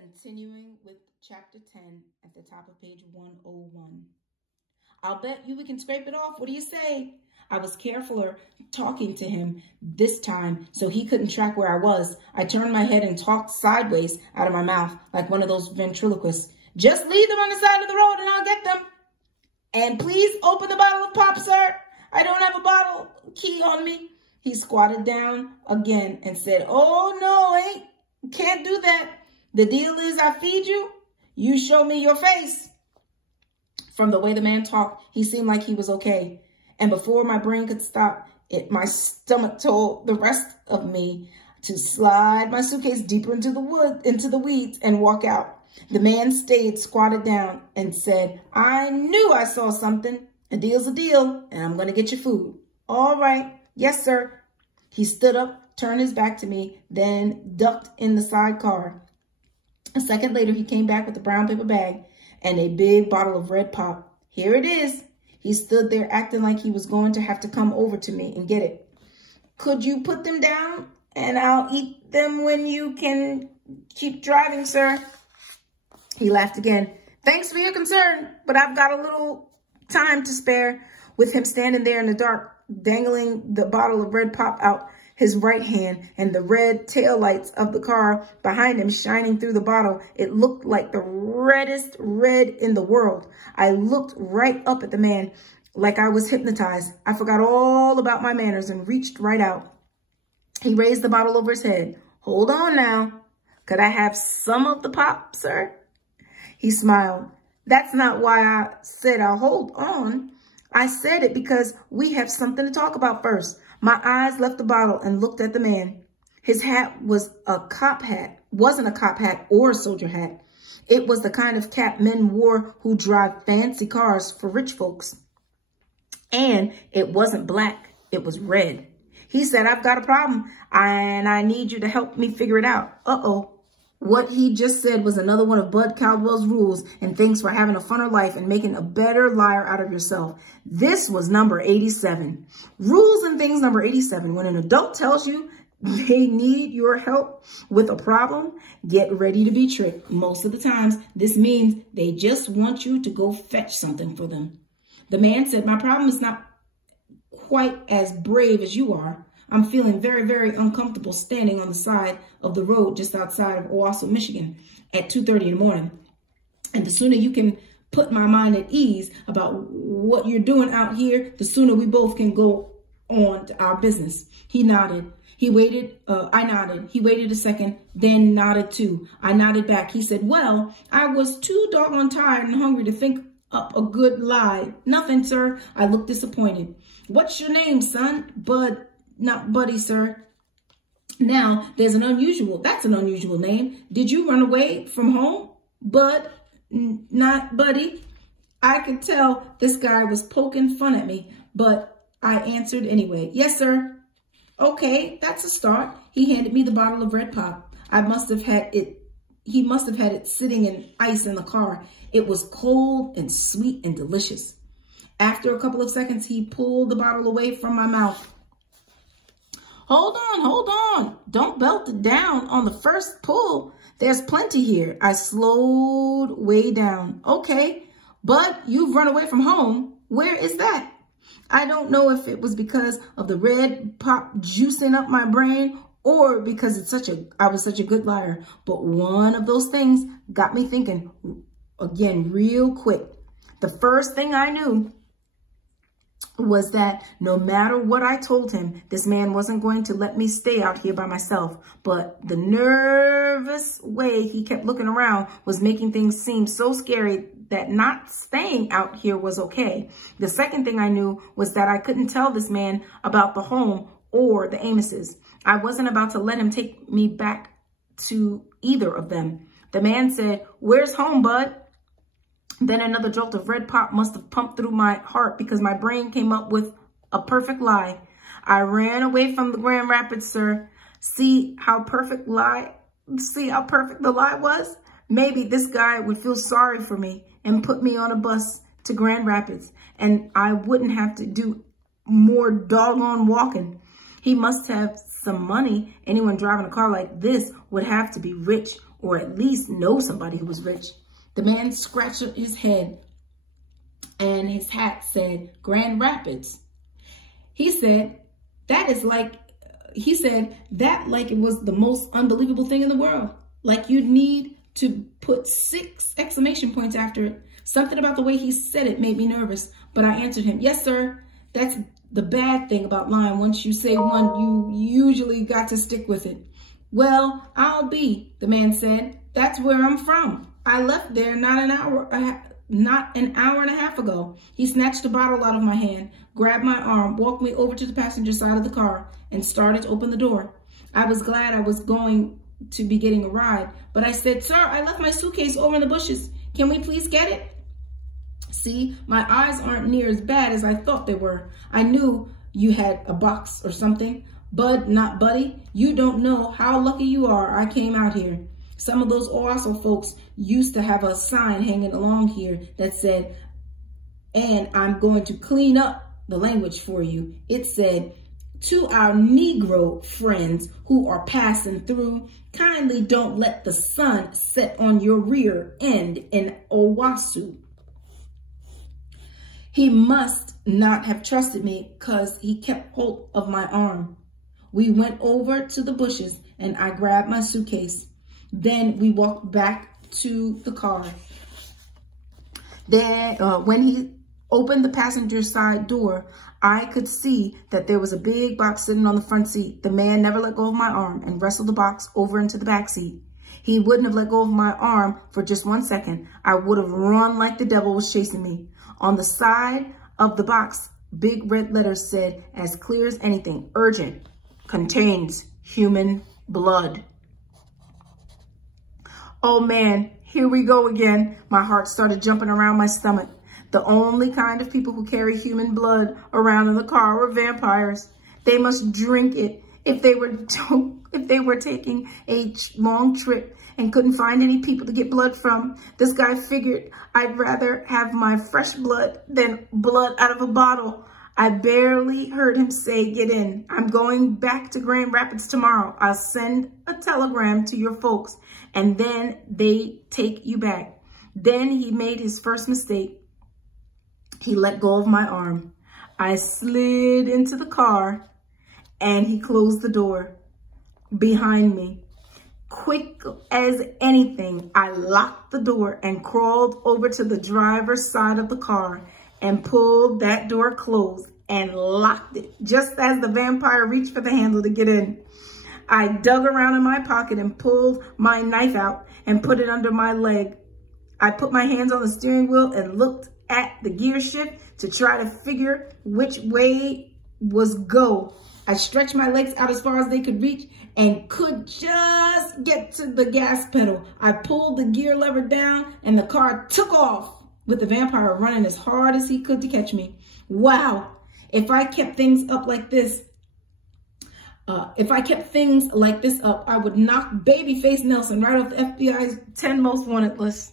Continuing with chapter 10 at the top of page 101. I'll bet you we can scrape it off. What do you say? I was carefuler talking to him this time so he couldn't track where I was. I turned my head and talked sideways out of my mouth like one of those ventriloquists. Just leave them on the side of the road and I'll get them. And please open the bottle of pop, sir. I don't have a bottle key on me. He squatted down again and said, oh, no, can't do that. The deal is I feed you, you show me your face. From the way the man talked, he seemed like he was okay. And before my brain could stop it, my stomach told the rest of me to slide my suitcase deeper into the weeds and walk out. The man stayed squatted down and said, I knew I saw something. A deal's a deal, and I'm going to get your food. All right. Yes, sir. He stood up, turned his back to me, then ducked in the sidecar. A second later, he came back with a brown paper bag and a big bottle of red pop. Here it is. He stood there acting like he was going to have to come over to me and get it. Could you put them down and I'll eat them when you can keep driving, sir? He laughed again. Thanks for your concern, but I've got a little time to spare. With him standing there in the dark, dangling the bottle of red pop out his right hand and the red taillights of the car behind him shining through the bottle, it looked like the reddest red in the world. I looked right up at the man like I was hypnotized. I forgot all about my manners and reached right out. He raised the bottle over his head. Hold on now. Could I have some of the pop, sir? He smiled. That's not why I said I'll hold on. I said it because we have something to talk about first. My eyes left the bottle and looked at the man. His hat was a cop hat, wasn't a cop hat or a soldier hat. It was the kind of cap men wore who drive fancy cars for rich folks. And it wasn't black, it was red. He said, I've got a problem and I need you to help me figure it out. Uh-oh. What he just said was another one of Bud Caldwell's rules and things for having a funner life and making a better liar out of yourself. This was number 87. Rules and things number 87. When an adult tells you they need your help with a problem, get ready to be tricked. Most of the times, this means they just want you to go fetch something for them. The man said, my problem is not quite as brave as you are. I'm feeling very, very uncomfortable standing on the side of the road just outside of Owasso, Michigan at 2:30 in the morning. And the sooner you can put my mind at ease about what you're doing out here, the sooner we both can go on to our business. He nodded. He waited. I nodded. He waited a second, then nodded too. I nodded back. He said, well, I was too doggone tired and hungry to think up a good lie. Nothing, sir. I looked disappointed. What's your name, son? Bud. Not Buddy, sir. Now, that's an unusual name. Did you run away from home? Bud, not Buddy. I could tell this guy was poking fun at me, but I answered anyway. Yes, sir. Okay, that's a start. He handed me the bottle of red pop. He must have had it sitting in ice in the car. It was cold and sweet and delicious. After a couple of seconds, he pulled the bottle away from my mouth. Hold on. Don't belt it down on the first pull. There's plenty here. I slowed way down. Okay, but you've run away from home. Where is that? I don't know if it was because of the red pop juicing up my brain or because I was such a good liar. But one of those things got me thinking again real quick. The first thing I knew was that no matter what I told him, this man wasn't going to let me stay out here by myself. But the nervous way he kept looking around was making things seem so scary that not staying out here was okay. The second thing I knew was that I couldn't tell this man about the home or the Amoses. I wasn't about to let him take me back to either of them. The man said, where's home, bud? Then another jolt of red pop must have pumped through my heart because my brain came up with a perfect lie. I ran away from the Grand Rapids, sir. See how perfect the lie was? Maybe this guy would feel sorry for me and put me on a bus to Grand Rapids and I wouldn't have to do more doggone walking. He must have some money. Anyone driving a car like this would have to be rich or at least know somebody who was rich. The man scratched his head and his hat said, Grand Rapids. He said that like it was the most unbelievable thing in the world. Like you'd need to put 6 exclamation points after it. Something about the way he said it made me nervous, but I answered him, yes, sir. That's the bad thing about lying. Once you say one, you usually got to stick with it. Well, I'll be, the man said. That's where I'm from. I left there not an hour and a half ago. He snatched a bottle out of my hand, grabbed my arm, walked me over to the passenger side of the car, and started to open the door. I was glad I was going to be getting a ride, but I said, sir, I left my suitcase over in the bushes. Can we please get it? See, my eyes aren't near as bad as I thought they were. I knew you had a box or something. Bud, not buddy. You don't know how lucky you are I came out here. Some of those Owasso folks used to have a sign hanging along here that said, and I'm going to clean up the language for you. It said, to our Negro friends who are passing through, kindly don't let the sun set on your rear end in Owasso. He must not have trusted me because he kept hold of my arm. We went over to the bushes and I grabbed my suitcase. Then we walked back to the car. Then when he opened the passenger side door, I could see that there was a big box sitting on the front seat. The man never let go of my arm and wrestled the box over into the back seat. He wouldn't have let go of my arm for just 1 second. I would have run like the devil was chasing me. On the side of the box, big red letters said, as clear as anything, urgent, contains human blood. Oh man, here we go again. My heart started jumping around my stomach. The only kind of people who carry human blood around in the car were vampires. They must drink it if they were taking a long trip and couldn't find any people to get blood from. This guy figured I'd rather have my fresh blood than blood out of a bottle. I barely heard him say, get in. I'm going back to Grand Rapids tomorrow. I'll send a telegram to your folks and then they take you back. Then he made his first mistake. He let go of my arm. I slid into the car and he closed the door behind me. Quick as anything, I locked the door and crawled over to the driver's side of the car and pulled that door closed and locked it just as the vampire reached for the handle to get in. I dug around in my pocket and pulled my knife out and put it under my leg. I put my hands on the steering wheel and looked at the gear shift to try to figure which way was go. I stretched my legs out as far as they could reach and could just get to the gas pedal. I pulled the gear lever down and the car took off with the vampire running as hard as he could to catch me. Wow. If I kept things like this up, I would knock Babyface Nelson right off the FBI's 10 most wanted list.